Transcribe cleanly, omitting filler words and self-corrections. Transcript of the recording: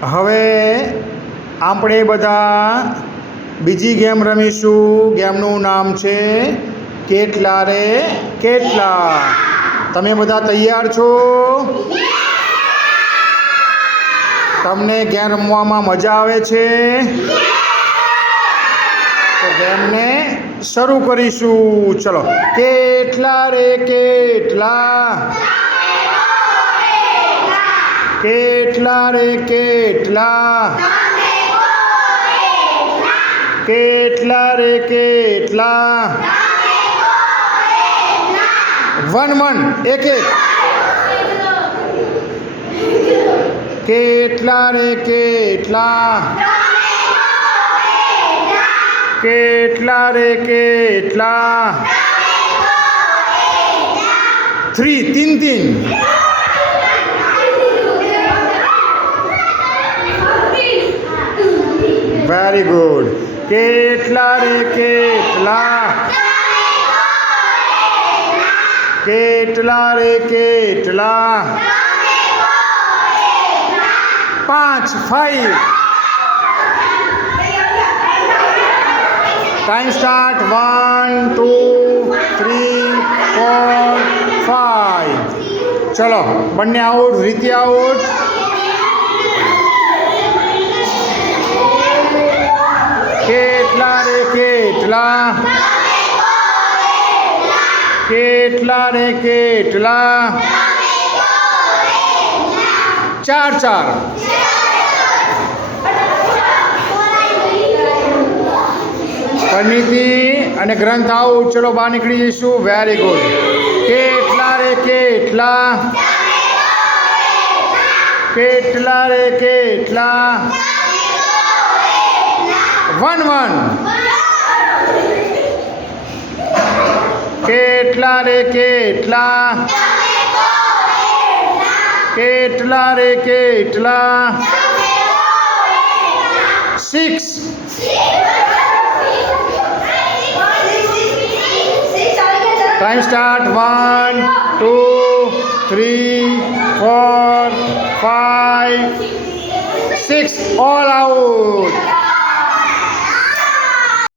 હવે આપણે બધા બીજી ગેમ રમીશું. ગેમનું નામ છે કેટલા રે કેટલા. તમે બધા તૈયાર છો? તમને ગેમ રમવામાં મજા આવે છે? તો ગેમને શરૂ કરીશું. ચલો, કેટલા રે કેટલા, કેટલા રે કેટલા, કેટલા રે કેટલા, 1 1 એક એક. કેટલા રે કેટલા, કેટલા રે કેટલા, 3 3 વેરી ગુડ. કેટલા રે કેટલા, કેટલા રે કેટલા, 5 5. Time start. 1 2 3 4 5. ચલો, બંને આઉટ. રીતિ આઉટ. કેટલા રે કેટલા, કેટલા રે કેટલા, 4 4. પરિણીતિ અને ગ્રંથ આઉટ. ચલો, બહાર નીકળી જઈશું. Very good. કેટલા રે કેટલા, કેટલા રે કેટલા, 1 1. કેટલા રે કેટલા, કેટલા રે કેટલા, 6. Time start. 1 2 3 4 5 6. All out.